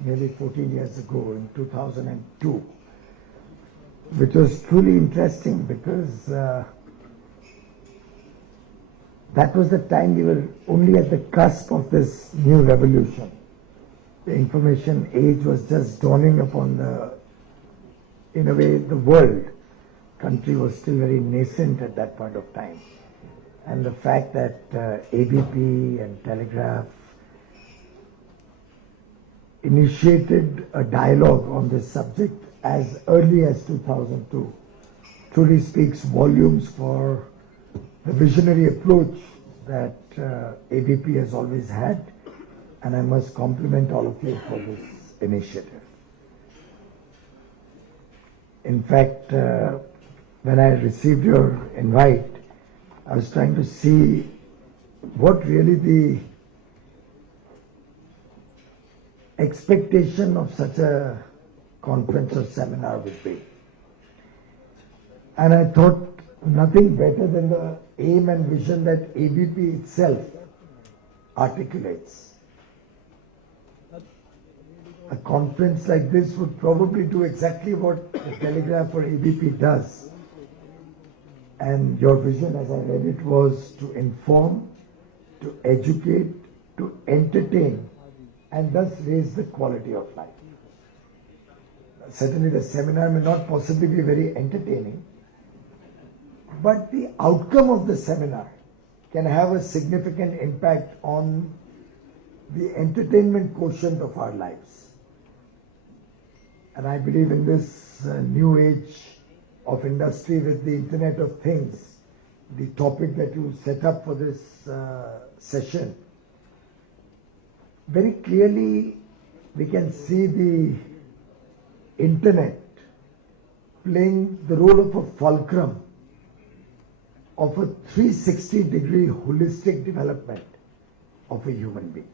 nearly 14 years ago in 2002, which was truly interesting because that was the time we were only at the cusp of this new revolution. The information age was just dawning upon in a way, the world. Country was still very nascent at that point of time. And the fact that ABP and Telegraph initiated a dialogue on this subject as early as 2002 truly speaks volumes for the visionary approach that ABP has always had, and I must compliment all of you for this initiative. In fact, when I received your invite, I was trying to see what really the expectation of such a conference or seminar would be. And I thought nothing better than the aim and vision that ABP itself articulates. A conference like this would probably do exactly what the Telegraph or ABP does. And your vision, as I read it, was to inform, to educate, to entertain, and thus raise the quality of life. Certainly the seminar may not possibly be very entertaining, but the outcome of the seminar can have a significant impact on the entertainment quotient of our lives. And I believe in this new age of industry with the Internet of Things, the topic that you set up for this session, very clearly we can see the Internet playing the role of a fulcrum of a 360-degree holistic development of a human being.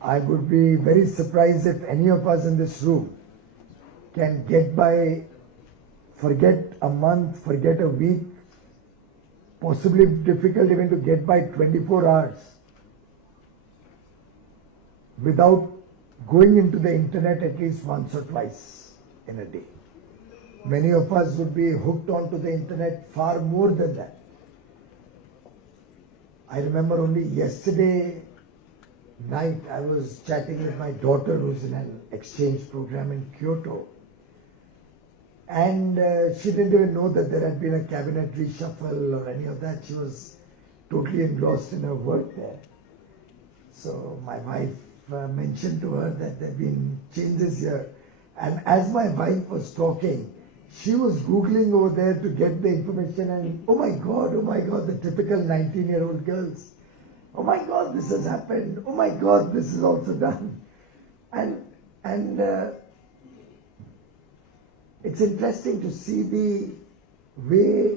I would be very surprised if any of us in this room can get by, forget a month, forget a week, possibly difficult even to get by 24 hours without going into the Internet at least once or twice in a day. Many of us would be hooked onto the Internet far more than that. I remember only yesterday night I was chatting with my daughter who's in an exchange program in Kyoto, and she didn't even know that there had been a cabinet reshuffle or any of that. She was totally engrossed in her work there. So my wife mentioned to her that there have been changes here, and as my wife was talking, she was Googling over there to get the information, and oh my God, the typical 19-year-old girls. Oh my God, this has happened. Oh my God, this is also done. And it's interesting to see the way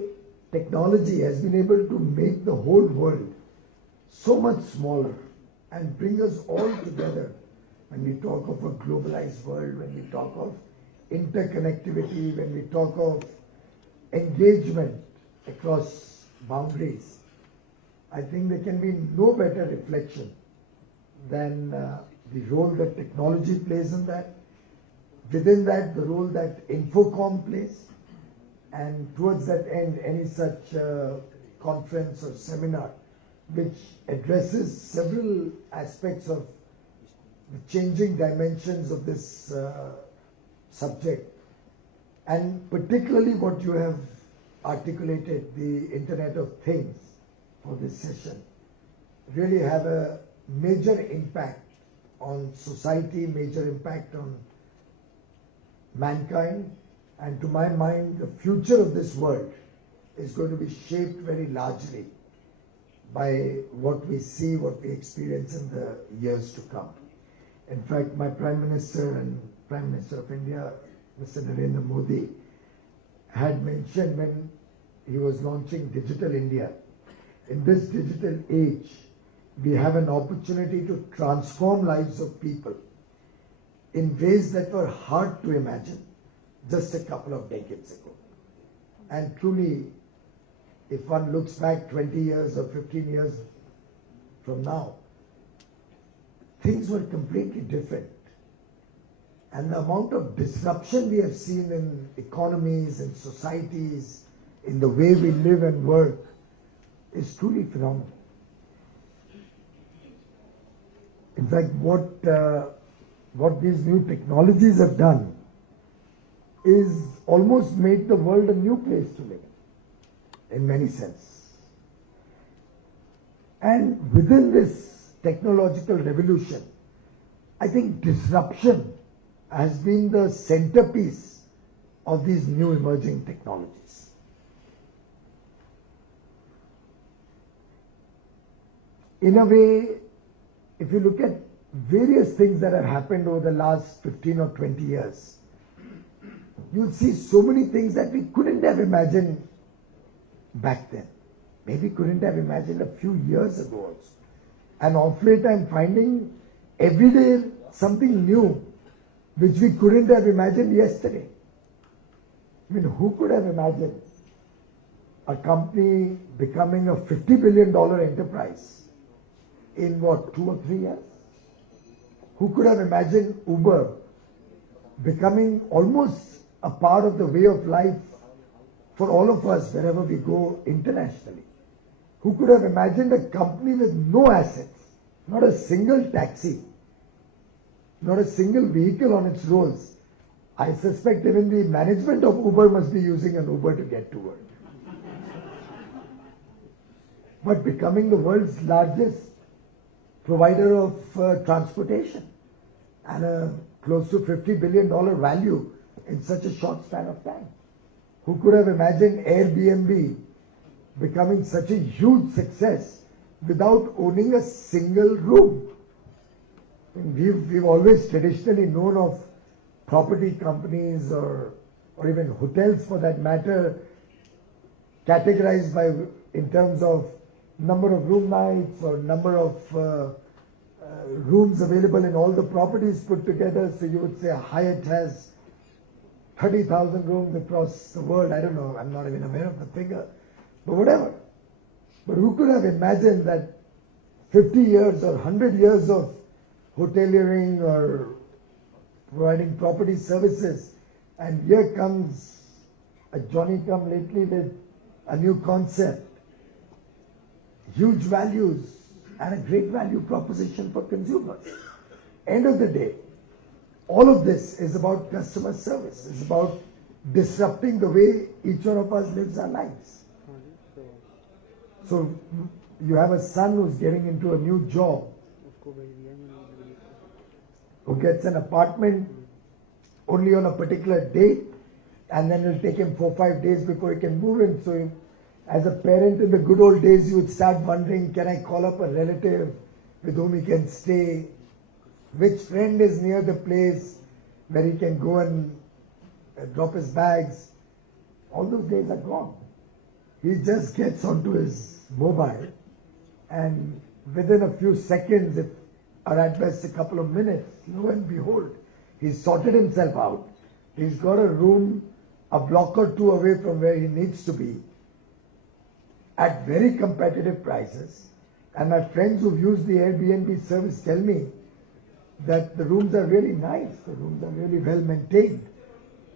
technology has been able to make the whole world so much smaller and bring us all together. When we talk of a globalized world, when we talk of interconnectivity, when we talk of engagement across boundaries, I think there can be no better reflection than the role that technology plays in that. Within that, the role that INFOCOM plays, and towards that end, any such conference or seminar which addresses several aspects of the changing dimensions of this subject, and particularly what you have articulated, the Internet of Things, for this session, really have a major impact on society, major impact on mankind, and to my mind, the future of this world is going to be shaped very largely by what we see, what we experience in the years to come. In fact, my Prime Minister and Prime Minister of India, Mr. Narendra Modi, had mentioned when he was launching Digital India, in this digital age, we have an opportunity to transform lives of people in ways that were hard to imagine just a couple of decades ago. And truly, if one looks back 20 years or 15 years from now, things were completely different. And the amount of disruption we have seen in economies and societies, in the way we live and work, is truly phenomenal. In fact, what these new technologies have done is almost made the world a new place to live in many sense. And within this technological revolution, I think disruption has been the centerpiece of these new emerging technologies. In a way, if you look at various things that have happened over the last 15 or 20 years, you'll see so many things that we couldn't have imagined back then. Maybe couldn't have imagined a few years ago also. And of late I'm finding every day something new which we couldn't have imagined yesterday. I mean, who could have imagined a company becoming a $50 billion enterprise in what, 2 or 3 years? Who could have imagined Uber becoming almost a part of the way of life for all of us wherever we go internationally? Who could have imagined a company with no assets, not a single taxi, not a single vehicle on its roads? I suspect even the management of Uber must be using an Uber to get to work. But becoming the world's largest provider of transportation and a close to $50 billion value in such a short span of time. Who could have imagined Airbnb becoming such a huge success without owning a single room? We've always traditionally known of property companies or even hotels for that matter categorized by in terms of number of room nights or number of rooms available in all the properties put together. So you would say Hyatt has 30,000 rooms across the world. I don't know, I'm not even aware of the figure, but whatever. But who could have imagined that 50 years or 100 years of hoteliering or providing property services, and here comes a Johnny-come-lately with a new concept, huge values and a great value proposition for consumers. End of the day, all of this is about customer service. It's about disrupting the way each one of us lives our lives. So you have a son who's getting into a new job, who gets an apartment only on a particular date, and then it'll take him 4 or 5 days before he can move in. So as a parent in the good old days, you would start wondering, can I call up a relative with whom he can stay? Which friend is near the place where he can go and drop his bags? All those days are gone. He just gets onto his mobile, and within a few seconds, or at best a couple of minutes, lo and behold, he's sorted himself out. He's got a room a block or two away from where he needs to be at very competitive prices. And my friends who've used the Airbnb service tell me that the rooms are really nice, the rooms are really well maintained.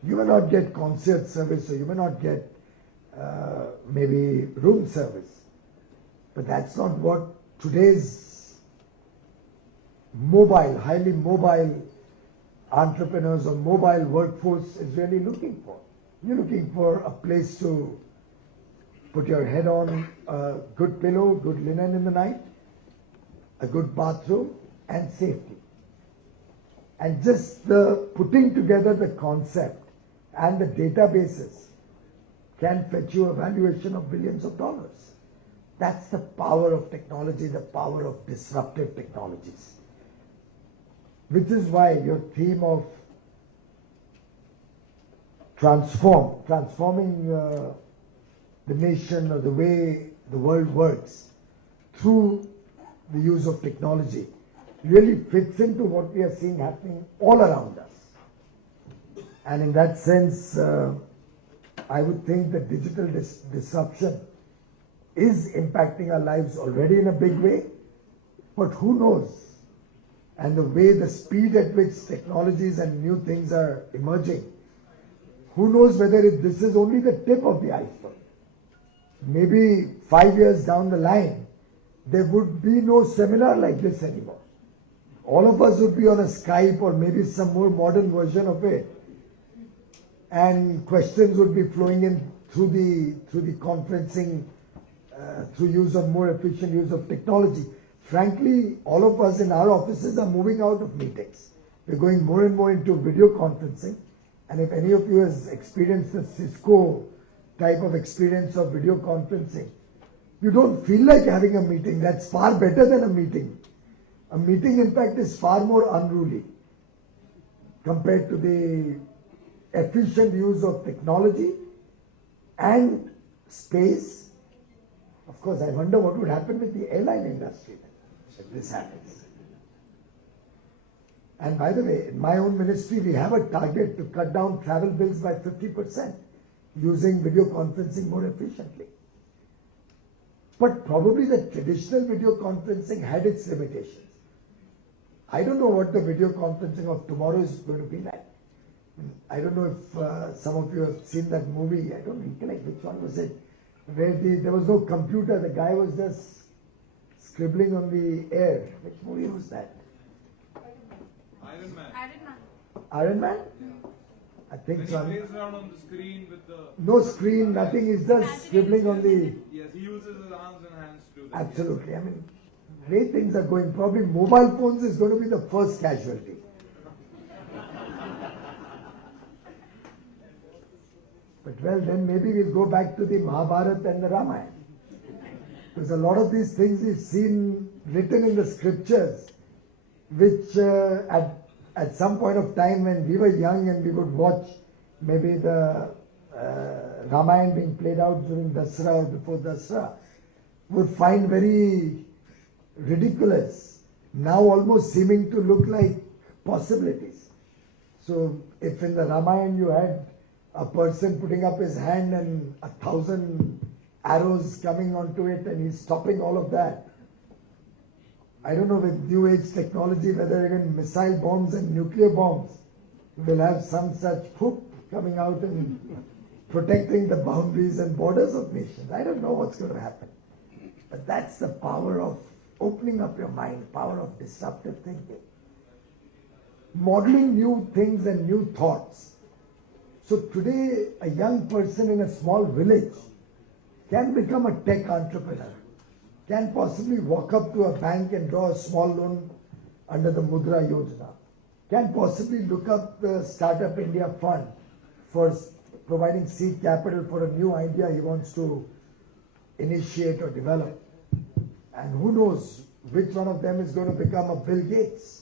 You may not get concierge service, or you may not get maybe room service, but that's not what today's mobile, highly mobile entrepreneurs or mobile workforce is really looking for. You're looking for a place to put your head on, a good pillow, good linen in the night, a good bathroom, and safety. And just the putting together the concept and the databases can fetch you a valuation of billions of dollars. That's the power of technology, the power of disruptive technologies. Which is why your theme of transforming the nation or the way the world works through the use of technology really fits into what we are seeing happening all around us. And in that sense, I would think that digital disruption is impacting our lives already in a big way, but who knows and the way the speed at which technologies and new things are emerging, who knows whether this is only the tip of the iceberg. Maybe 5 years down the line, there would be no seminar like this anymore. All of us would be on a Skype or maybe some more modern version of it, and questions would be flowing in through the conferencing, through use of more efficient use of technology. Frankly, all of us in our offices are moving out of meetings. We're going more and more into video conferencing. And if any of you has experienced the Cisco type of experience of video conferencing, you don't feel like having a meeting. That's far better than a meeting. A meeting, in fact, is far more unruly compared to the efficient use of technology and space. Of course, I wonder what would happen with the airline industry if this happens. And by the way, in my own ministry, we have a target to cut down travel bills by 50% using video conferencing more efficiently. But probably the traditional video conferencing had its limitations. I don't know what the video conferencing of tomorrow is going to be like. I don't know if some of you have seen that movie. I don't recollect which one was it, where there was no computer. The guy was just scribbling on the air. Which movie was that? Iron Man. Iron Man? Yeah. I think when so. He plays around on the screen with the... No screen, nothing. He's just scribbling on the... Yes, he uses his arms and hands to do that. Absolutely. I mean, way things are going. Probably mobile phones is going to be the first casualty. But well, then maybe we'll go back to the Mahabharata and the Ramayana. Because a lot of these things we've seen written in the scriptures, which at some point of time when we were young and we would watch maybe the Ramayana being played out during Dasra or before Dasra, would find very ridiculous, now almost seeming to look like possibilities. So if in the Ramayana you had a person putting up his hand and 1,000 arrows coming onto it and he's stopping all of that, I don't know with new age technology whether even missile bombs and nuclear bombs will have some such poop coming out and protecting the boundaries and borders of nations. I don't know what's going to happen. But that's the power of opening up your mind, power of disruptive thinking. Modeling new things and new thoughts. So today, a young person in a small village can become a tech entrepreneur, can possibly walk up to a bank and draw a small loan under the Mudra Yojana, can possibly look up the Startup India Fund for providing seed capital for a new idea he wants to initiate or develop. And who knows which one of them is going to become a Bill Gates.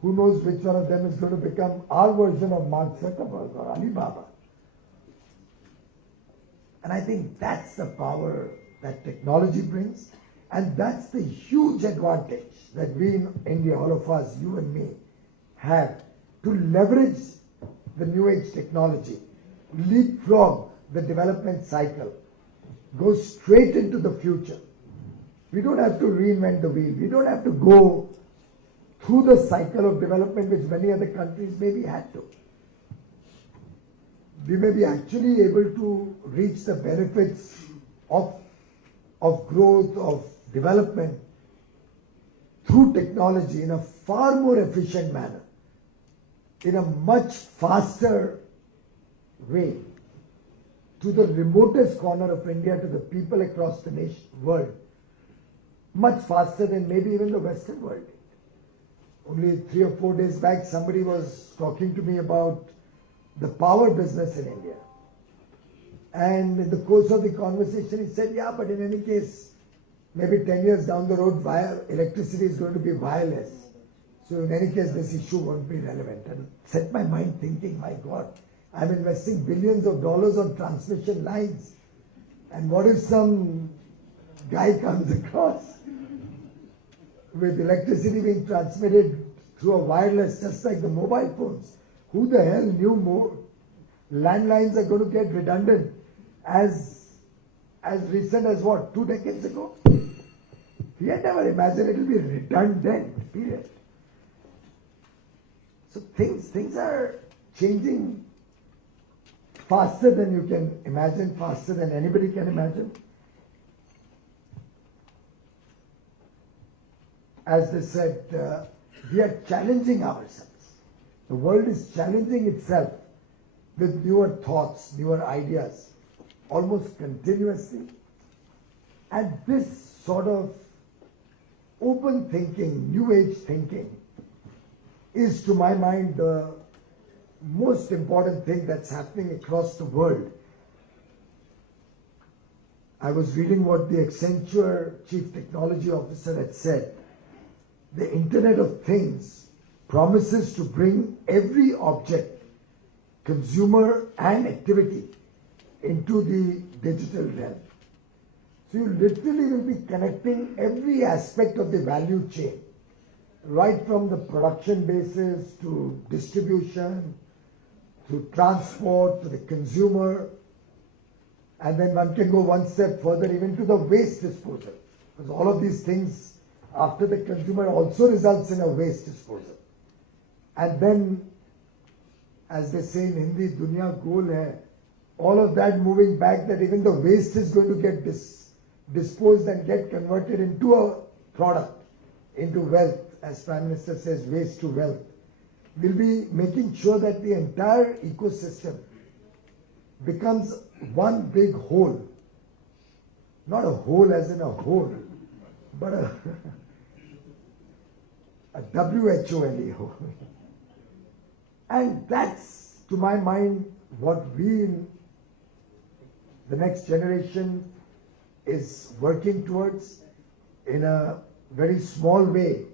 Who knows which one of them is going to become our version of Mark Zuckerberg or Alibaba. And I think that's the power that technology brings. And that's the huge advantage that we in India, all of us, you and me, have to leverage the new age technology, leapfrog the development cycle, go straight into the future. We don't have to reinvent the wheel. We don't have to go through the cycle of development which many other countries maybe had to. We may be actually able to reach the benefits of growth, of development through technology in a far more efficient manner, in a much faster way, to the remotest corner of India, to the people across the world, much faster than maybe even the Western world. Only 3 or 4 days back, somebody was talking to me about the power business in India. And in the course of the conversation, he said, yeah, but in any case, maybe 10 years down the road, electricity is going to be wireless. So in any case, this issue won't be relevant. And set my mind thinking, my God, I'm investing billions of dollars on transmission lines. And what if some guy comes across with electricity being transmitted through a wireless, just like the mobile phones? Who the hell knew more? Landlines are going to get redundant as recent as what, 2 decades ago? We had never imagined it will be redundant, period. So things are changing faster than you can imagine, faster than anybody can imagine. As they said, we are challenging ourselves. The world is challenging itself with newer thoughts, newer ideas, almost continuously. And this sort of open thinking, new age thinking, is to my mind the most important thing that's happening across the world. I was reading what the Accenture Chief Technology Officer had said. The Internet of Things promises to bring every object, consumer and activity into the digital realm. So you literally will be connecting every aspect of the value chain, right from the production basis to distribution, to transport, to the consumer, and then one can go one step further even to the waste disposal. Because all of these things after the consumer also results in a waste disposal. And then, as they say in Hindi, dunya gol hai, all of that moving back, that even the waste is going to get disposed and get converted into a product, into wealth. As Prime Minister says, waste to wealth. We'll be making sure that the entire ecosystem becomes one big whole. Not a whole as in a whole, but a WHOLE whole. And that's, to my mind, what we in the next generation is working towards in a very small way.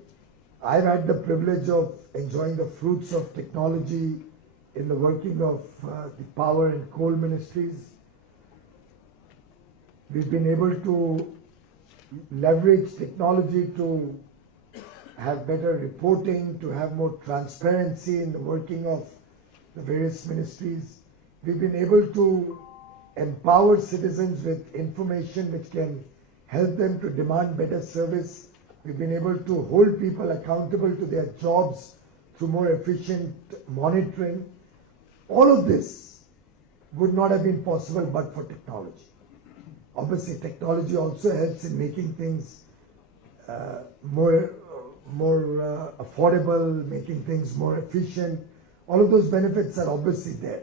I've had the privilege of enjoying the fruits of technology in the working of the power and coal ministries. We've been able to leverage technology to have better reporting, to have more transparency in the working of the various ministries. We've been able to empower citizens with information which can help them to demand better service. We've been able to hold people accountable to their jobs through more efficient monitoring. All of this would not have been possible but for technology. Obviously, technology also helps in making things more affordable, making things more efficient. All of those benefits are obviously there.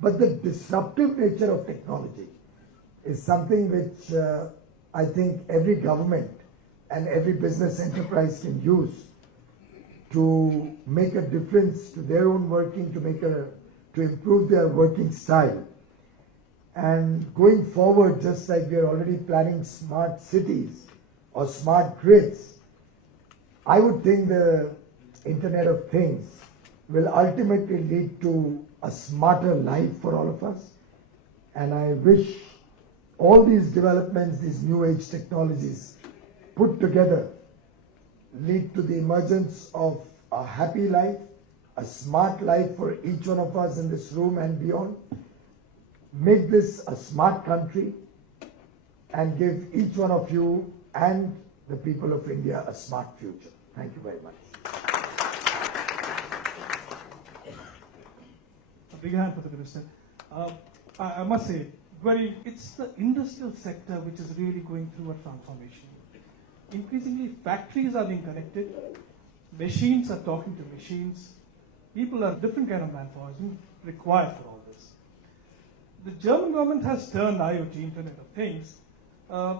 But the disruptive nature of technology is something which I think every government and every business enterprise can use to make a difference to their own working, to improve their working style. And going forward, just like we are already planning smart cities or smart grids, I would think the Internet of Things will ultimately lead to a smarter life for all of us. And I wish all these developments, these new age technologies put together, lead to the emergence of a happy life, a smart life for each one of us in this room and beyond. Make this a smart country and give each one of you and the people of India a smart future. Thank you very much. A big hand for the Minister. I must say, it's the industrial sector which is really going through a transformation. Increasingly, factories are being connected, machines are talking to machines, people are different kind of manpower required for all this. The German government has turned IoT, Internet of Things,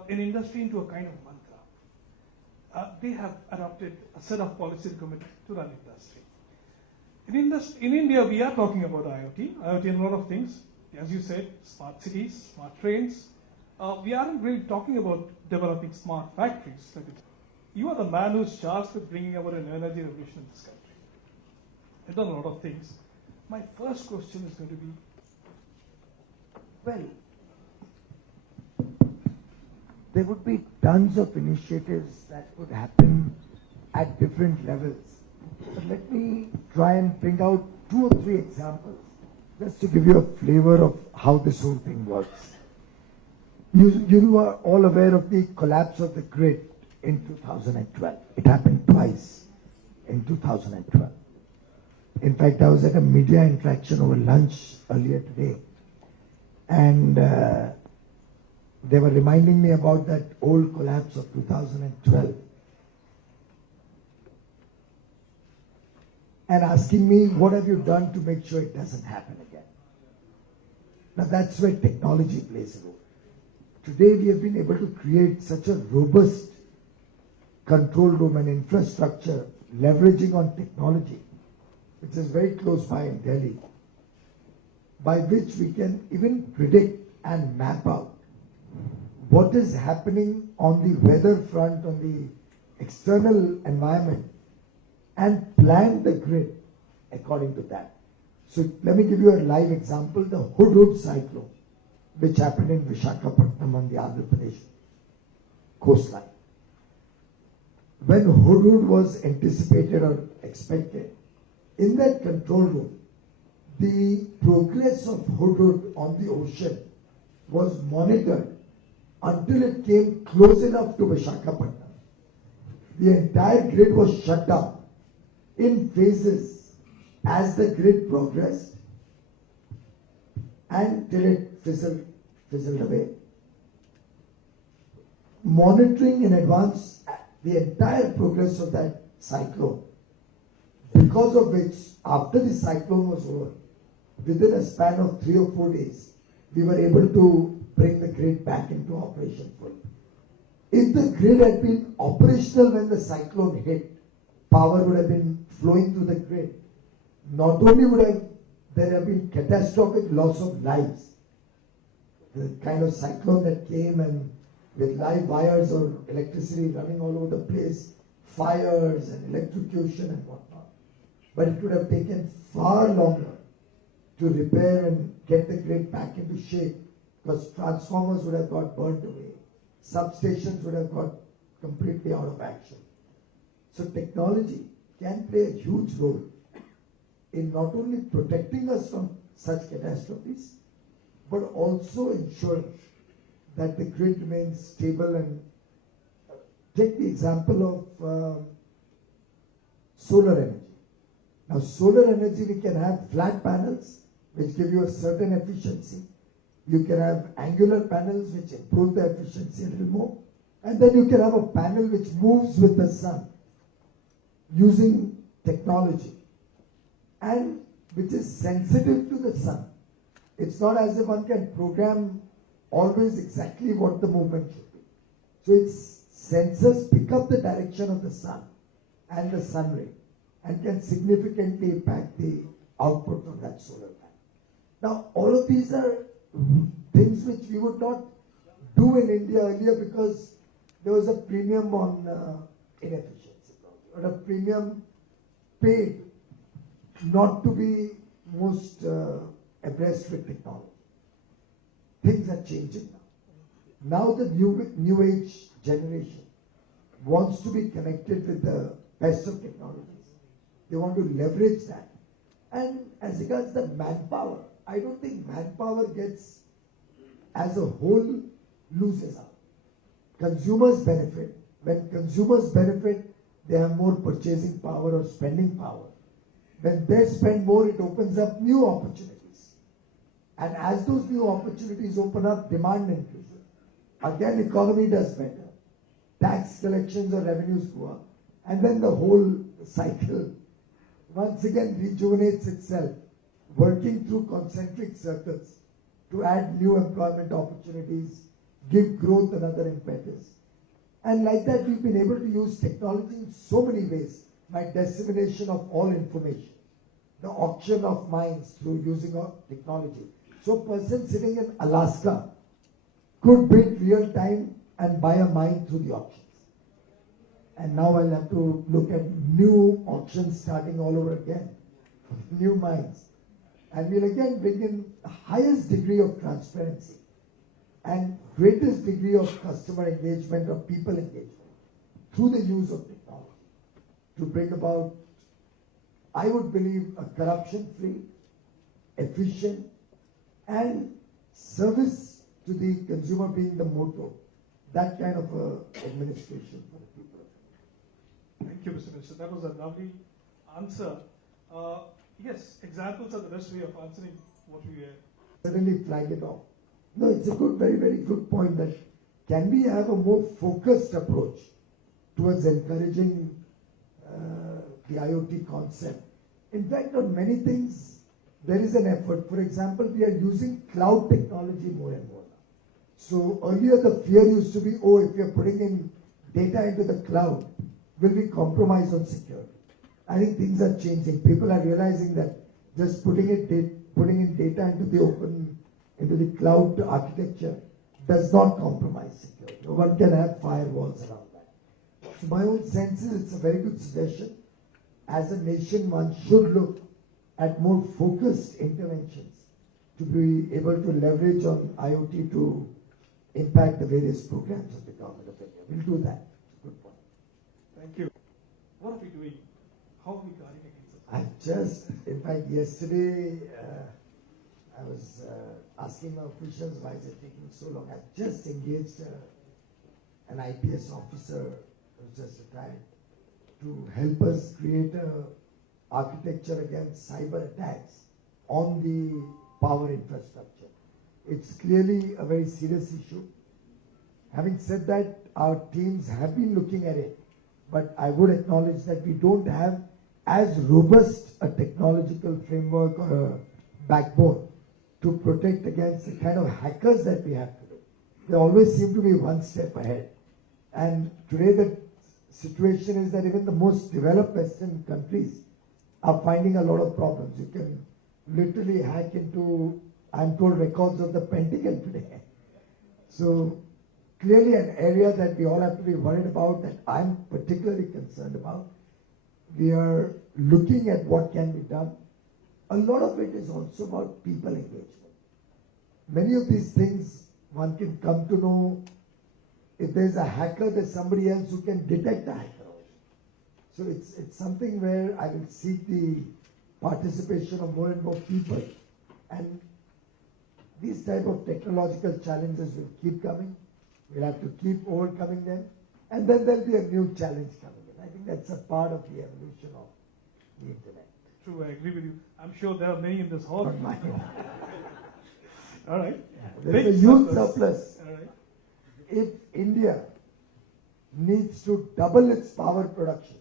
in industry into a kind of mantra. They have adopted a set of policies committed to run industry. In India, we are talking about IoT in a lot of things. As you said, smart cities, smart trains. We aren't really talking about developing smart factories. You are the man who's charged with bringing about an energy revolution in this country. You've done a lot of things. My first question is going to be, well, there would be tons of initiatives that would happen at different levels. But let me try and bring out 2 or 3 examples just to give you a flavor of how this whole thing works. You are all aware of the collapse of the grid in 2012. It happened twice in 2012. In fact, I was at a media interaction over lunch earlier today, and they were reminding me about that old collapse of 2012 and asking me, what have you done to make sure it doesn't happen again? Now that's where technology plays a role. Today we have been able to create such a robust control room and infrastructure leveraging on technology, which is very close by in Delhi, by which we can even predict and map out what is happening on the weather front, on the external environment, and plan the grid according to that. So let me give you a live example, the Hudhud cyclone, which happened in Visakhapatnam on the Andhra Pradesh coastline. When Hudhud was anticipated or expected, in that control room, the progress of Hudhud on the ocean was monitored until it came close enough to Visakhapatnam. The entire grid was shut down in phases as the grid progressed and till it fizzled away. Monitoring in advance the entire progress of that cyclone, because of which, after the cyclone was over, within a span of 3 or 4 days, we were able to bring the grid back into operation fully. If the grid had been operational when the cyclone hit, power would have been flowing through the grid. Not only would there have been catastrophic loss of lives, the kind of cyclone that came and with live wires or electricity running all over the place, fires and electrocution and whatnot. But it would have taken far longer to repair and get the grid back into shape, because transformers would have got burnt away, substations would have got completely out of action. So technology can play a huge role in not only protecting us from such catastrophes, but also ensuring that the grid remains stable. And take the example of solar energy. Now, solar energy, we can have flat panels which give you a certain efficiency. You can have angular panels which improve the efficiency a little more. And then you can have a panel which moves with the sun using technology and which is sensitive to the sun. It's not as if one can program always exactly what the movement should be. So its sensors pick up the direction of the sun and the sun ray and can significantly impact the output from that solar panel. Now, all of these are things which we would not do in India earlier because there was a premium on inefficiency, or a premium paid not to be most abreast with technology. Things are changing now. Now the new age generation wants to be connected with the best of technologies. They want to leverage that. And as regards the manpower, I don't think manpower gets, as a whole, loses out. Consumers benefit. When consumers benefit, they have more purchasing power or spending power. When they spend more, it opens up new opportunities. And as those new opportunities open up, demand increases. Again, economy does better. Tax collections or revenues go up. And then the whole cycle once again rejuvenates itself, working through concentric circles to add new employment opportunities, give growth another impetus. And like that, we've been able to use technology in so many ways. My dissemination of all information, the auction of mines through using of technology. So a person sitting in Alaska could bid real time and buy a mine through the auctions. And now I'll have to look at new auctions starting all over again, new mines. And we'll again bring in the highest degree of transparency and greatest degree of customer engagement or people engagement through the use of technology to bring about, I would believe, a corruption-free, efficient, and service to the consumer being the motto, that kind of administration for the people. Thank you, Mr. Minister. That was a lovely answer. Yes, examples are the best way of answering what we were. Suddenly flag it off. No, it's a good, very, very good point that can we have a more focused approach towards encouraging the IoT concept. In fact, on many things, there is an effort. For example, we are using cloud technology more and more. So earlier the fear used to be, oh, if we are putting in data into the cloud, will we compromise on security? I think things are changing. People are realizing that just putting in data into the open, into the cloud architecture does not compromise security. No one can have firewalls around that. So my own sense is it's a very good suggestion. As a nation, one should look at more focused interventions to be able to leverage on IoT to impact the various programs of the government of India. We'll do that. Good point. Thank you. What are we doing? How are we guarding against this? I just, in fact, yesterday I was asking my officials why is it taking so long. I just engaged an IPS officer who's just retired to help us create a architecture against cyber attacks on the power infrastructure. It's clearly a very serious issue. Having said that, our teams have been looking at it, but I would acknowledge that we don't have as robust a technological framework or a backbone to protect against the kind of hackers that we have today. They always seem to be one step ahead. And today the situation is that even the most developed Western countries are finding a lot of problems. You can literally hack into, I'm told, records of the Pentagon today. So clearly an area that we all have to be worried about, that I'm particularly concerned about. We are looking at what can be done. A lot of it is also about people engagement. Many of these things one can come to know. If there's a hacker, there's somebody else who can detect the hacker. So it's something where I will seek the participation of more and more people. And these type of technological challenges will keep coming. We'll have to keep overcoming them. And then there'll be a new challenge coming in. I think that's a part of the evolution of the internet. True, I agree with you. I'm sure there are many in this hall. Not mine. All right. There's a Big huge surplus. All right. If India needs to double its power production,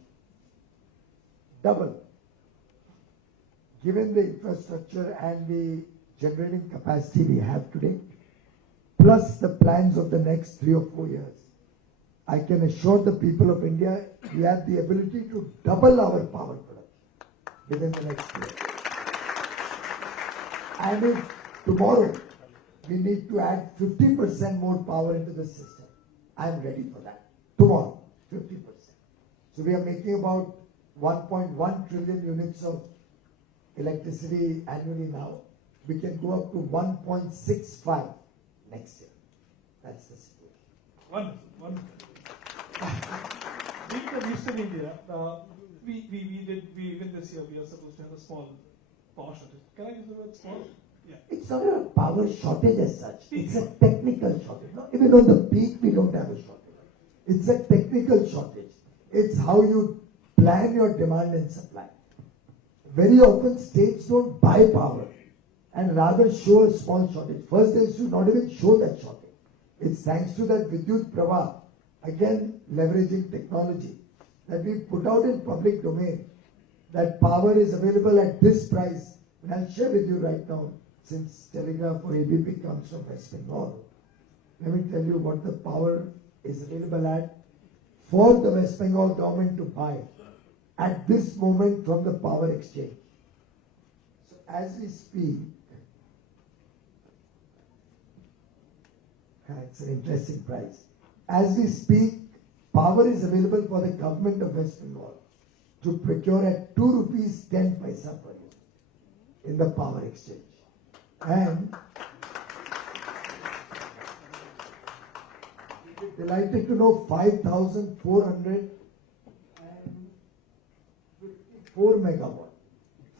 given the infrastructure and the generating capacity we have today, plus the plans of the next 3 or 4 years, I can assure the people of India we have the ability to double our power production within the next year. And if tomorrow we need to add 50% more power into the system, I'm ready for that. Tomorrow, 50%. So we are making about 1.1 trillion units of electricity annually now. We can go up to 1.65 next year. That's the situation. Wonderful, wonderful. Being from Eastern India, even this year we are supposed to have a small power shortage. Can I use the word small? Yeah. It's not a power shortage as such. It's a technical shortage. No, even on the peak, we don't have a shortage. It's a technical shortage. It's how you plan your demand and supply. Very often, states don't buy power and rather show a small shortage. First, they should not even show that shortage. It's thanks to that Vidyut Prabha, again leveraging technology, that we put out in public domain that power is available at this price. And I'll share with you right now, since Telegraph or ABP comes from West Bengal. Let me tell you what the power is available at for the West Bengal government to buy at this moment from the power exchange. So as we speak, it's an interesting price. As we speak, power is available for the government of West Bengal to procure at 2 rupees 10 paisa per unit in the power exchange. And we're delighted to know 5,454 megawatt.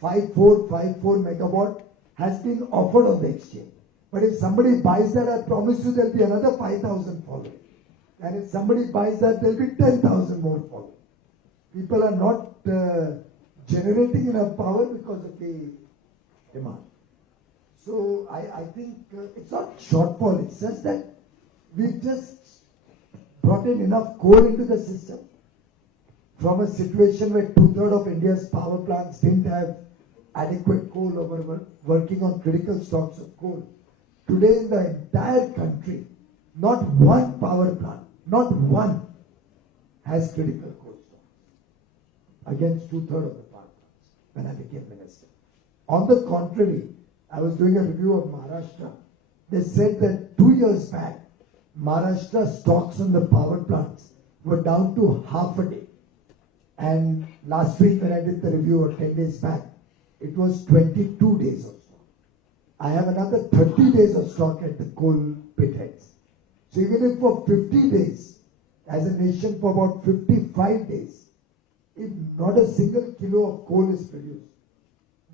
5454 megawatt has been offered on the exchange. But if somebody buys that, I promise you there'll be another 5,000 following. And if somebody buys that, there'll be 10,000 more following. People are not generating enough power because of the demand. So I think it's not shortfall, it's just that we've just brought in enough coal into the system from a situation where 2/3 of India's power plants didn't have adequate coal or were working on critical stocks of coal. Today in the entire country, not one power plant, not one, has critical coal stocks against 2/3 of the power plants when I became minister. On the contrary, I was doing a review of Maharashtra. They said that 2 years back, Maharashtra stocks on the power plants were down to half a day. And last week when I did the review, or 10 days back, it was 22 days of stock. I have another 30 days of stock at the coal pit heads. So even if for 50 days, as a nation for about 55 days, if not a single kilo of coal is produced,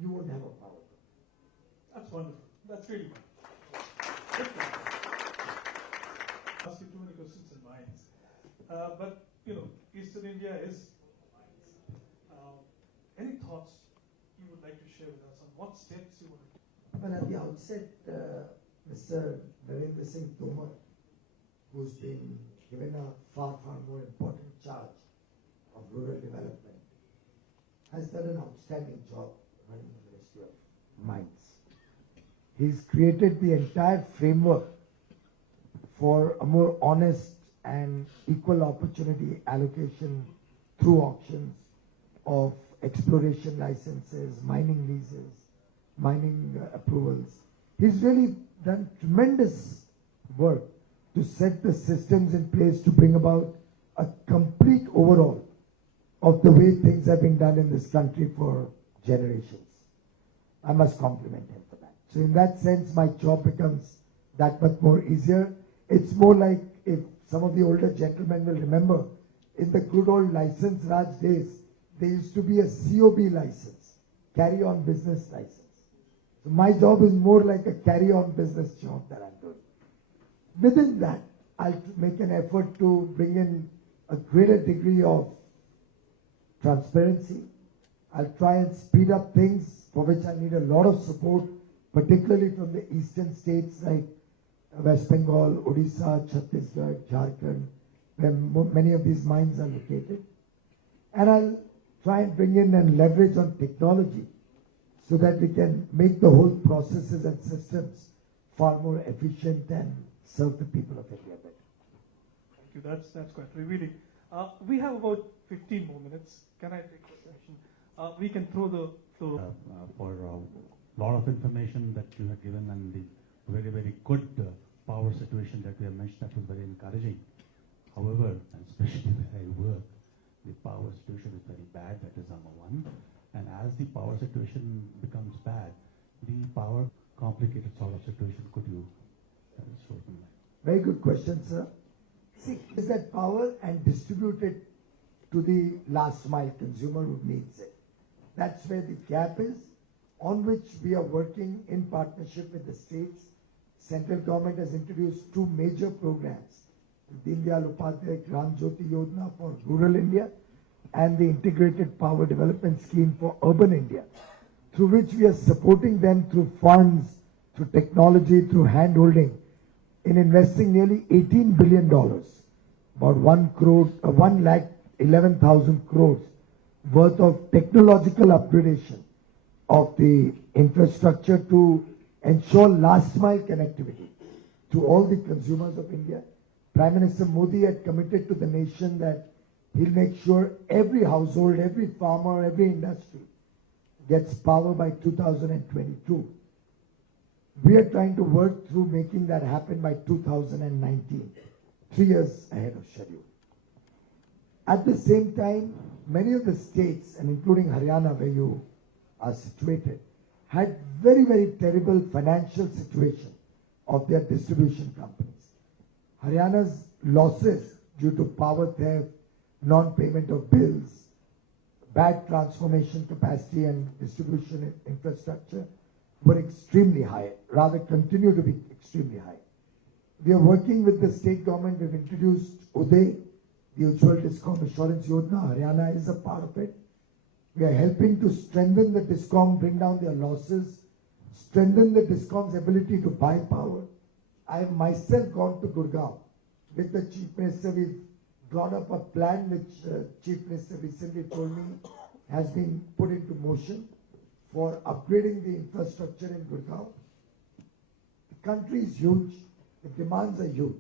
you won't have a power plant. That's wonderful. That's really good. Ask you too many questions in mines. But, Eastern India is mines. Any thoughts you would like to share with us on what steps you want to take? Well, at the outset, Mr. Narendra Singh Tomar, who's been given a far more important charge of rural development, has done an outstanding job running the Ministry of Mines. He's created the entire framework for a more honest and equal opportunity allocation through auctions of exploration licenses, mining leases, mining approvals. He's really done tremendous work to set the systems in place to bring about a complete overhaul of the way things have been done in this country for generations. I must compliment him for that. So in that sense, my job becomes that much more easier. It's more like, if some of the older gentlemen will remember, in the good old license Raj days, there used to be a COB license, carry on business license. So my job is more like a carry on business job that I'm doing. Within that, I'll make an effort to bring in a greater degree of transparency. I'll try and speed up things for which I need a lot of support, particularly from the eastern states like West Bengal, Odisha, Chhattisgarh, Jharkhand, where many of these mines are located. And I'll try and bring in and leverage on technology so that we can make the whole processes and systems far more efficient and serve the people of India better. Thank you. That's quite revealing. We have about 15 more minutes. Can I take this question? We can throw the floor. For a lot of information that you have given and the very good power situation that we have mentioned, that was very encouraging. However, and especially where I work, the power situation is very bad. That is number one. And as the power situation becomes bad, the power complicated sort of situation. Could you show some light? Very good question, sir. See, is that power and distribute it to the last mile consumer who needs it. That's where the gap is, on which we are working in partnership with the states. Central government has introduced two major programs, Deen Dayal Upadhyay Gram Jyoti Yojana for rural India and the Integrated Power Development Scheme for urban India, through which we are supporting them through funds, through technology, through hand-holding, in investing nearly $18 billion, about 1,11,000 crores worth of technological upgradation of the infrastructure to ensure last mile connectivity to all the consumers of India. Prime Minister Modi had committed to the nation that he'll make sure every household, every farmer, every industry gets power by 2022. We are trying to work through making that happen by 2019, 3 years ahead of schedule. At the same time, many of the states, and including Haryana where you are situated, had very terrible financial situation of their distribution companies. Haryana's losses due to power theft, non-payment of bills, bad transformation capacity and distribution infrastructure were extremely high, rather continue to be extremely high. We are working with the state government. We've introduced Uday, the Ujjwal Discom Assurance Yojana. Haryana is a part of it. We are helping to strengthen the DISCOM, bring down their losses, strengthen the DISCOM's ability to buy power. I have myself gone to Gurgaon with the Chief Minister. We've drawn up a plan which Chief Minister recently told me has been put into motion for upgrading the infrastructure in Gurgaon. The country is huge. The demands are huge.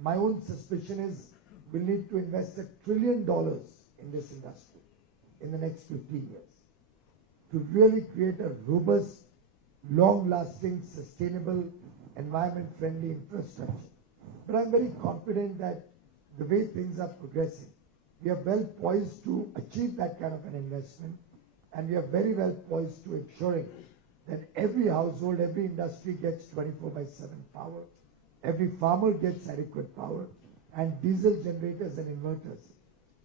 My own suspicion is we need to invest $1 trillion in this industry in the next 15 years to really create a robust, long-lasting, sustainable, environment-friendly infrastructure. But I'm very confident that the way things are progressing, we are well poised to achieve that kind of an investment, and we are very well poised to ensuring that every household, every industry gets 24/7 power, every farmer gets adequate power, and diesel generators and inverters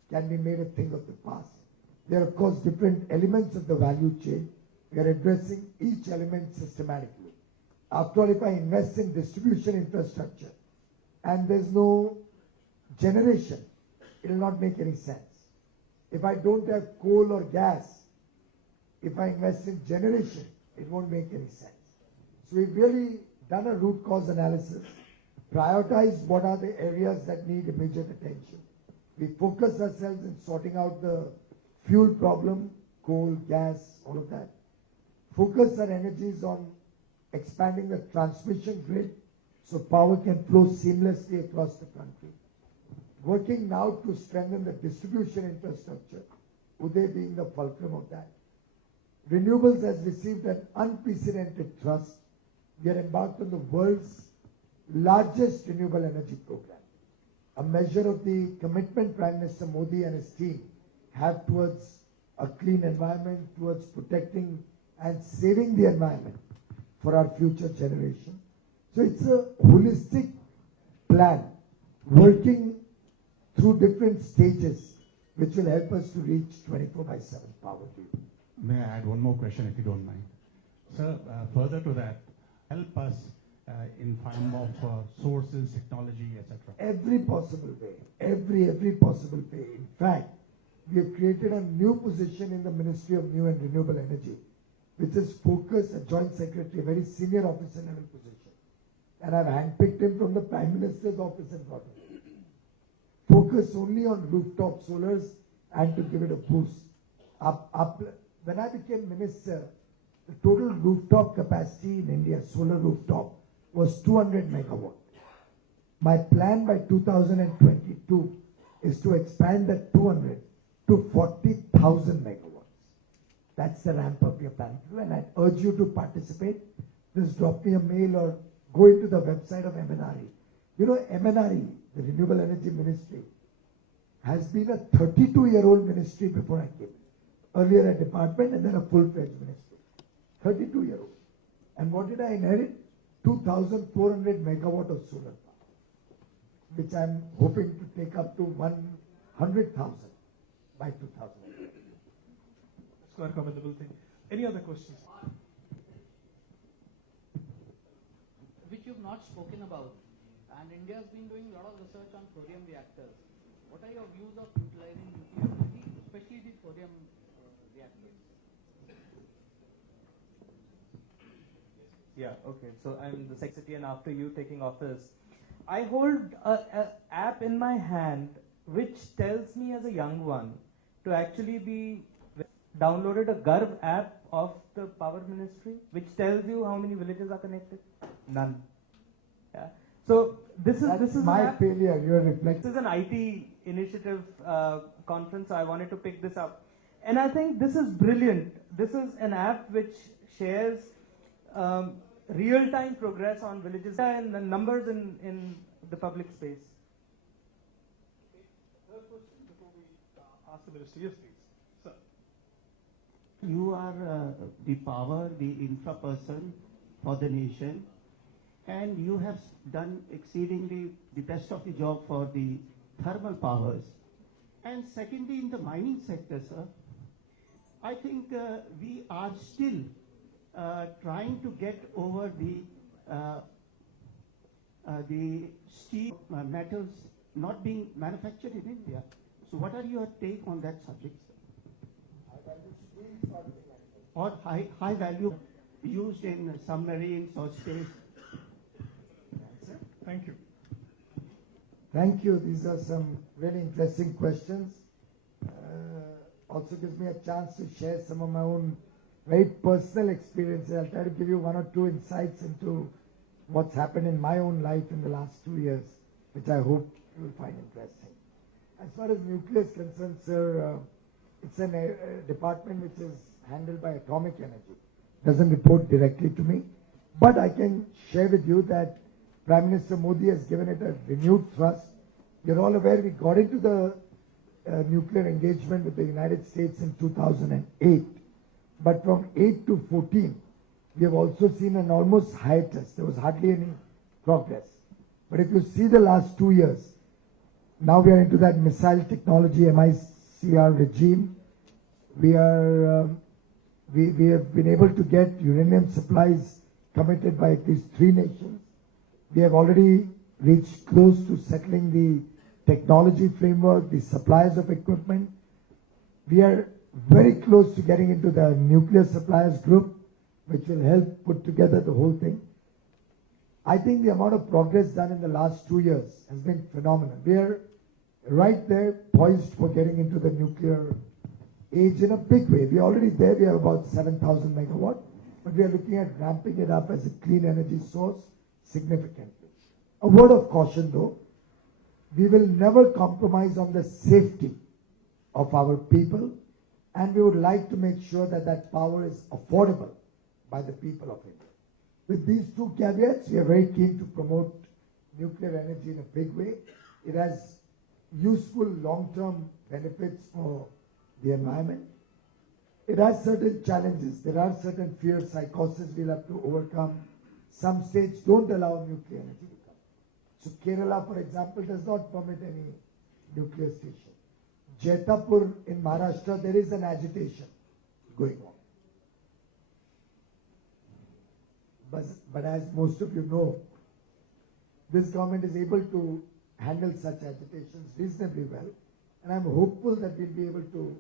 can be made a thing of the past. There are, of course, different elements of the value chain. We are addressing each element systematically. After all, if I invest in distribution infrastructure and there's no generation, it will not make any sense. If I don't have coal or gas, if I invest in generation, it won't make any sense. So we've really done a root cause analysis, prioritize what are the areas that need immediate attention. We focus ourselves in sorting out the fuel problem, coal, gas, all of that. Focus our energies on expanding the transmission grid so power can flow seamlessly across the country. Working now to strengthen the distribution infrastructure, Uday being the fulcrum of that. Renewables has received an unprecedented thrust. We are embarked on the world's largest renewable energy program, a measure of the commitment Prime Minister Modi and his team have towards a clean environment, towards protecting and saving the environment for our future generation. So it's a holistic plan working through different stages which will help us to reach 24/7 power to you. May I add one more question if you don't mind? Sir, further to that, help us in form of sources, technology, etc. Every possible way, every possible way. In fact, we have created a new position in the Ministry of New and Renewable Energy, which is focused, a joint secretary, a very senior officer level position. And I've handpicked him from the Prime Minister's office and got him. Focus only on rooftop solars and to give it a boost. When I became minister, the total rooftop capacity in India, solar rooftop, was 200 megawatt. My plan by 2022 is to expand that 200 to 40,000 megawatts. That's the ramp up we are planning to do, and I urge you to participate. Just drop me a mail or go into the website of MNRE. You know, MNRE, the Renewable Energy Ministry, has been a 32-year-old ministry before I came. Earlier a department and then a full-fledged ministry. 32-year-old. And what did I inherit? 2,400 megawatt of solar power, which I'm hoping to take up to 100,000 by 2020. It's quite a commendable thing. Any other questions? Which you've not spoken about, and India has been doing a lot of research on thorium reactors. What are your views of utilizing nuclear energy, especially the thorium reactors? Yeah, okay. So I'm the secretary, and after you taking office, I hold an app in my hand which tells me as a young one to actually be downloaded a Garv app of the Power Ministry, which tells you how many villages are connected. None. Yeah. So this is my an app. failure. You are reflecting. This is an IT initiative conference, so I wanted to pick this up. And I think this is brilliant. This is an app which shares real-time progress on villages and the numbers in the public space. Third question before we ask the minister. Yes, please. Sir. You are the power, the infra person for the nation, and you have done exceedingly the best of the job for the thermal powers. And secondly, in the mining sector, sir, I think we are still trying to get over the steel metals not being manufactured in India. So what are your take on that subject, sir? or high value used in submarines or space. Thank you. Thank you. These are some really interesting questions. Also gives me a chance to share some of my own very personal experiences. I'll try to give you one or two insights into what's happened in my own life in the last 2 years, which I hope you will find interesting. As far as nuclear is concerned, sir, it's a department which is handled by atomic energy. Doesn't report directly to me, but I can share with you that Prime Minister Modi has given it a renewed thrust. You're all aware we got into the nuclear engagement with the United States in 2008, but from 8 to 14, we have also seen an almost hiatus. There was hardly any progress. But if you see the last 2 years, now we are into that missile technology MICR regime. We are we have been able to get uranium supplies committed by at least 3 nations. We have already reached close to settling the technology framework, the suppliers of equipment. We are very close to getting into the nuclear suppliers group, which will help put together the whole thing. I think the amount of progress done in the last 2 years has been phenomenal. We are right there poised for getting into the nuclear age in a big way. We are already there. We have about 7,000 megawatt, but we are looking at ramping it up as a clean energy source significantly. A word of caution though, we will never compromise on the safety of our people, and we would like to make sure that that power is affordable by the people of India. With these 2 caveats, we are very keen to promote nuclear energy in a big way. It has useful long-term benefits for the environment. It has certain challenges. There are certain fears, psychosis we'll have to overcome. Some states don't allow nuclear energy to come. So Kerala, for example, does not permit any nuclear station. Jetapur in Maharashtra, there is an agitation going on. But as most of you know, this government is able to handle such agitations reasonably well, and I'm hopeful that we'll be able to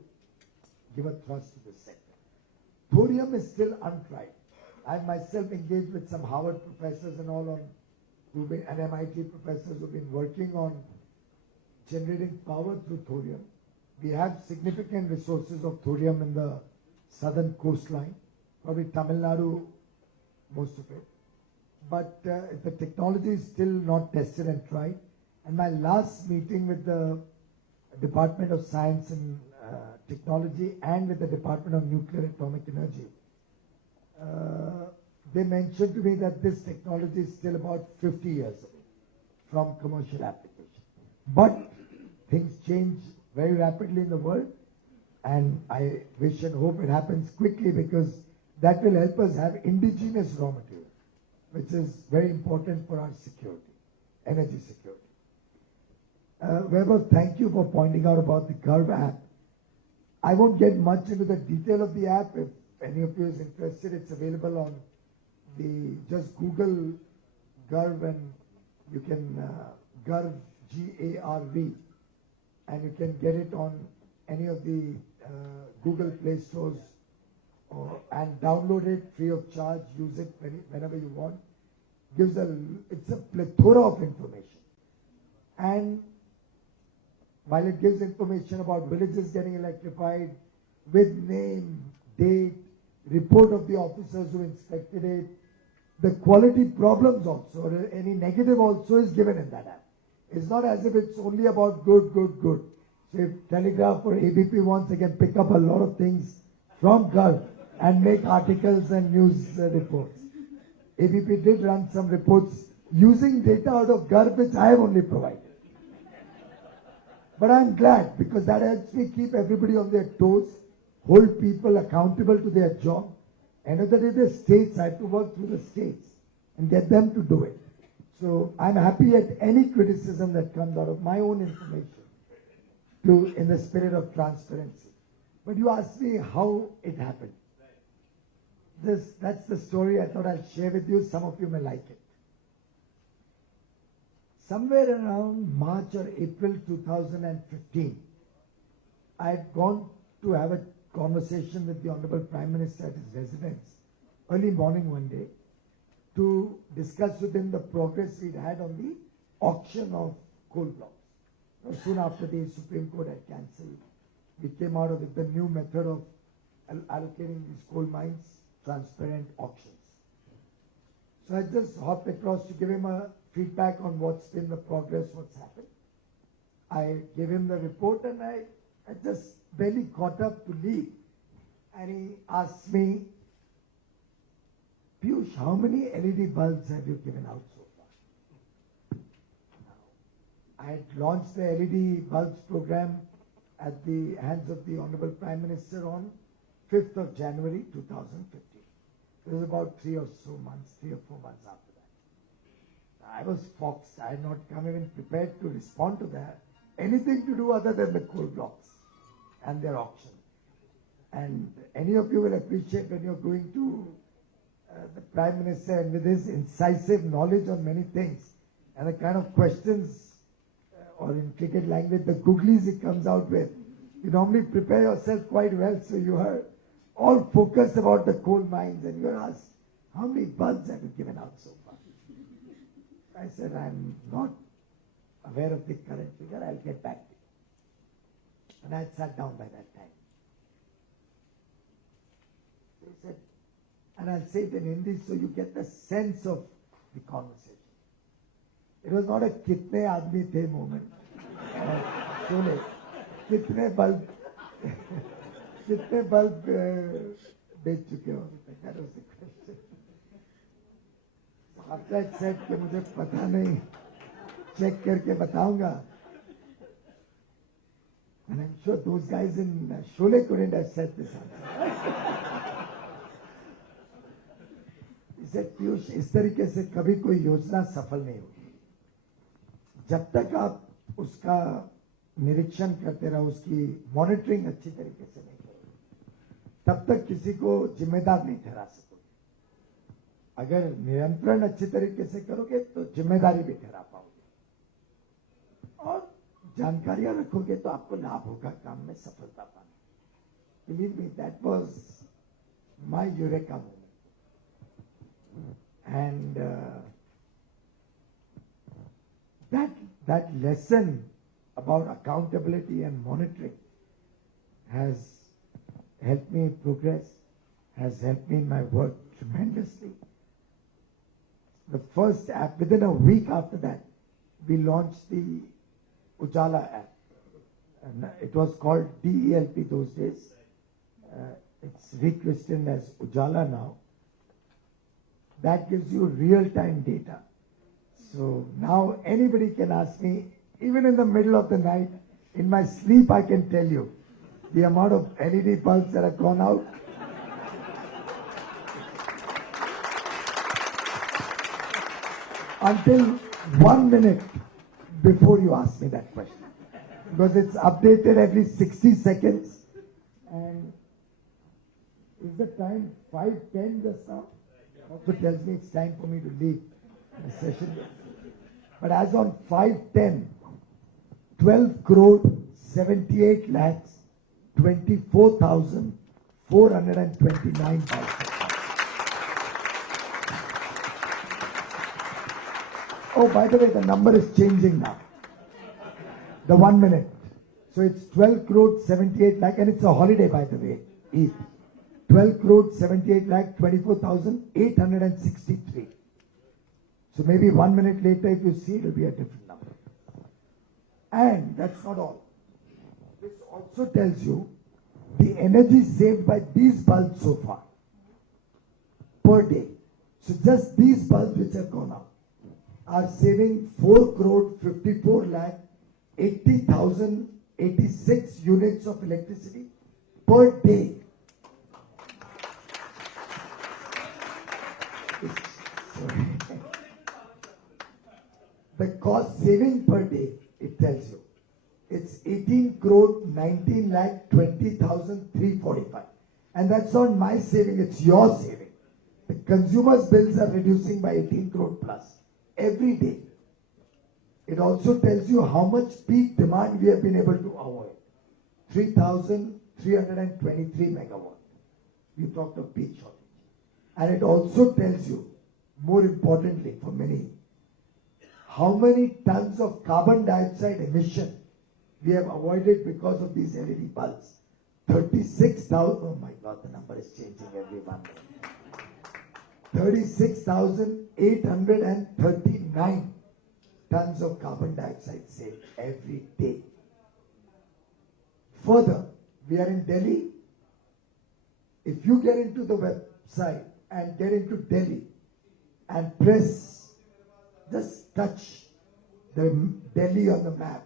give a thrust to this sector. Thorium is still untried. I've myself engaged with some Harvard professors and all and MIT professors who've been working on generating power through thorium. We have significant resources of thorium in the southern coastline, probably Tamil Nadu, most of it. But the technology is still not tested and tried. And my last meeting with the Department of Science and Technology and with the Department of Nuclear Atomic Energy, they mentioned to me that this technology is still about 50 years away from commercial application. But things change very rapidly in the world, and I wish and hope it happens quickly, because that will help us have indigenous raw material, which is very important for our security, energy security. Weber, thank you for pointing out about the Garv app. I won't get much into the detail of the app. If any of you is interested, it's available on just Google Garv, and you can Garv, G-A-R-V, and you can get it on any of the Google Play stores and download it free of charge. Use it whenever you want. It's a plethora of information, and while it gives information about villages getting electrified with name, date, report of the officers who inspected it, the quality problems also, or any negative also is given in that app. It's not as if it's only about good. So if Telegraph or ABP wants, they can pick up a lot of things from Gulf and make articles and news reports. ABP did run some reports using data out of Gulf, which I have only provided. But I'm glad, because that helps me keep everybody on their toes, hold people accountable to their job. End of the day, the states, I have to work through the states and get them to do it. So I'm happy at any criticism that comes out of my own information in the spirit of transparency. But you asked me how it happened. That's the story I thought I'd share with you. Some of you may like it. Somewhere around March or April 2015, I had gone to have a conversation with the Honorable Prime Minister at his residence early morning one day to discuss with him the progress he'd had on the auction of coal blocks. Soon after the Supreme Court had cancelled, we came out with the new method of allocating these coal mines, transparent auctions. So I just hopped across to give him a feedback on what's been the progress, what's happened. I gave him the report and I just barely caught up to leave. And he asked me, Piyush, how many LED bulbs have you given out so far? I had launched the LED bulbs program at the hands of the Honorable Prime Minister on 5th of January 2015. It was about 3 or 4 months after that. I was foxed. I had not come even prepared to respond to that. Anything to do other than the coal blocks and their auction. And any of you will appreciate when you're going to the Prime Minister and with his incisive knowledge on many things and the kind of questions or in cricket language, the googlies he comes out with. You normally prepare yourself quite well, so you are all focused about the coal mines and you're asked, how many bulbs have you given out so far? I said, I'm not aware of the current figure, I'll get back to you. And I had sat down by that time. He said, and I'll say it in Hindi so you get the sense of the conversation. It was not a kitne aadmi the moment. Shole, kitne bulb बेच चुके हो? That was the question. After I said कि मुझे पता नहीं, check करके बताऊंगा. And I'm sure those guys in Shole couldn't have said this answer. He said, Piyush, इस तरीके से कभी कोई योजना सफल नहीं होगी. जब तक आप उसका निरीक्षण करते रहो, उसकी मॉनिटरिंग अच्छी तरीके से नहीं करोगे, तब तक किसी को जिम्मेदार नहीं ठहरा सकोगे. अगर नियंत्रण अच्छी तरीके से करोगे तो जिम्मेदारी भी ठहरा पाओगे और जानकारियां रखोगे तो आपको लाभ होगा काम में सफलता पाने. Believe me, that was my eureka moment. And that lesson about accountability and monitoring has helped me progress, has helped me in my work tremendously. The first app, within a week after that, we launched the Ujala app. And it was called DELP those days. It's rechristened as Ujala now. That gives you real-time data. So now anybody can ask me, even in the middle of the night, in my sleep I can tell you the amount of LED bulbs that have gone out. Until 1 minute before you ask me that question. Because it's updated every 60 seconds. And is the time 5:10 just now? Also tells me it's time for me to leave the session. But as on 5:10, 12 crore 78 lakhs 24,429 bytes. Oh, by the way, the number is changing now. The 1 minute. So it's 12 crore 78 lakh, and it's a holiday, by the way, Eid. 12 crore 78 lakh 24,863. So maybe 1 minute later, if you see, it will be a different number. And that's not all. This also tells you the energy saved by these bulbs so far per day. So just these bulbs which have gone out are saving 4 crore 54 lakh 80,086 units of electricity per day. The cost saving per day, it tells you, it's 18 crore 19 lakh 20,345. And that's not my saving, it's your saving. The consumer's bills are reducing by 18 crore plus every day. It also tells you how much peak demand we have been able to avoid. 3,300 323 megawatt. You talked of peak shortage. And it also tells you, more importantly for many, how many tons of carbon dioxide emission we have avoided because of these LED bulbs. 36,000, oh my God, the number is changing every 1 minute. 36,839 tons of carbon dioxide saved every day. Further, we are in Delhi. If you get into the website and get into Delhi and press, just touch the Delhi on the map,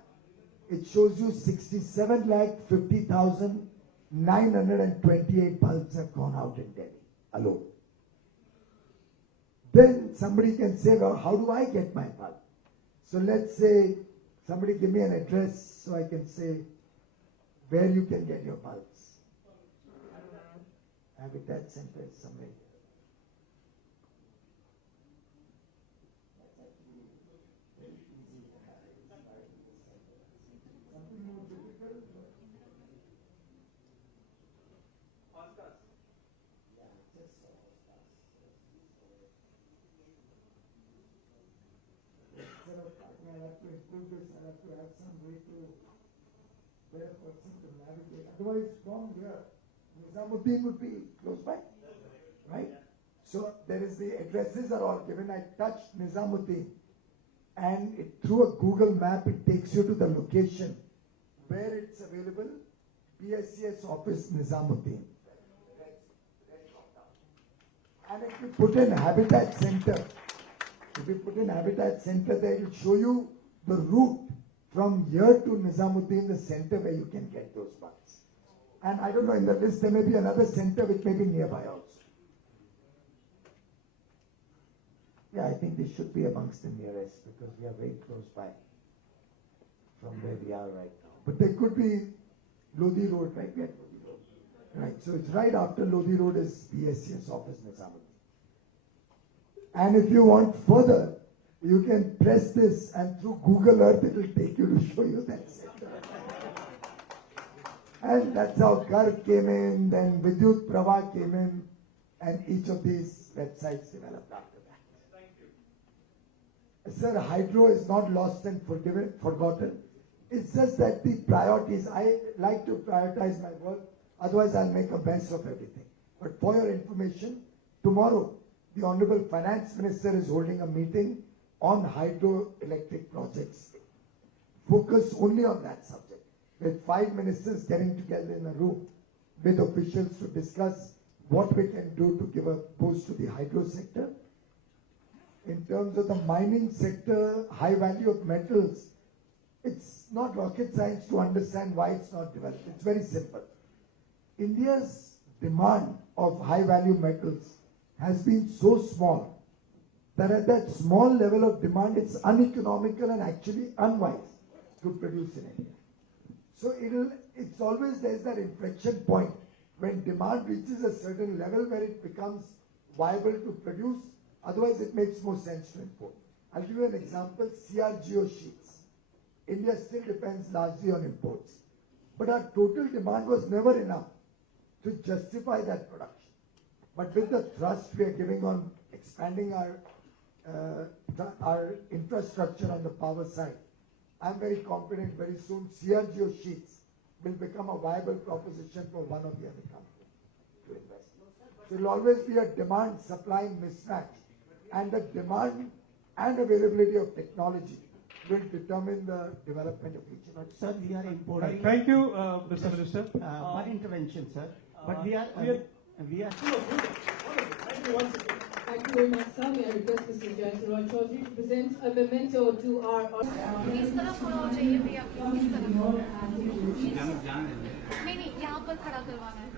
it shows you 67,50,928 bulbs have gone out in Delhi alone. Then somebody can say, well, how do I get my bulb? So let's say somebody give me an address so I can say where you can get your bulbs. Habitat Center is somewhere. Otherwise, from here, Nizamuddin would be close by, right? So there is the addresses are all given. I touched Nizamuddin, and through a Google map, it takes you to the location where it's available. PSCS office Nizamuddin. And if you put in Habitat Center, there it will show you the route from here to Nizamuddin, the center where you can get those bulbs. And I don't know, in the list there may be another center which may be nearby also. Yeah, I think this should be amongst the nearest because we are very close by from where we are right now. But there could be Lodi Road, right? We had Lodi Road. Right, so it's right after Lodi Road is PSCS office Nizamuddin. And if you want further, you can press this and through Google Earth it will take you to show you that center. And that's how Garg came in, then Vidyut Prava came in, and each of these websites developed after that. Thank you. Sir, hydro is not lost and forgotten. It's just that the priorities, I like to prioritize my work, otherwise I'll make a mess of everything. But for your information, tomorrow, the Honorable Finance Minister is holding a meeting on hydroelectric projects. Focus only on that subject, with 5 ministers getting together in a room with officials to discuss what we can do to give a boost to the hydro sector. In terms of the mining sector, high value of metals, it's not rocket science to understand why it's not developed. It's very simple. India's demand of high value metals has been so small that at that small level of demand, it's uneconomical and actually unwise to produce in India. So it's always, there's that inflection point when demand reaches a certain level where it becomes viable to produce, otherwise it makes more sense to import. I'll give you an example, CRGO sheets. India still depends largely on imports. But our total demand was never enough to justify that production. But with the thrust we are giving on expanding our infrastructure on the power side, I'm very confident very soon CRGO sheets will become a viable proposition for one or the other company to invest. So it will always be a demand-supply mismatch, and the demand and availability of technology will determine the development of each other. Sir, we are importing. Thank you, Mr. Minister. One intervention, sir. But we are. Thank you very much, sir. May I request Mr. Jayaswal Chaudhary to present a memento to our... इस तरफ थोड़ा हो जाइए भैया, इस तरफ नहीं नहीं यहाँ पर खड़ा करवाना है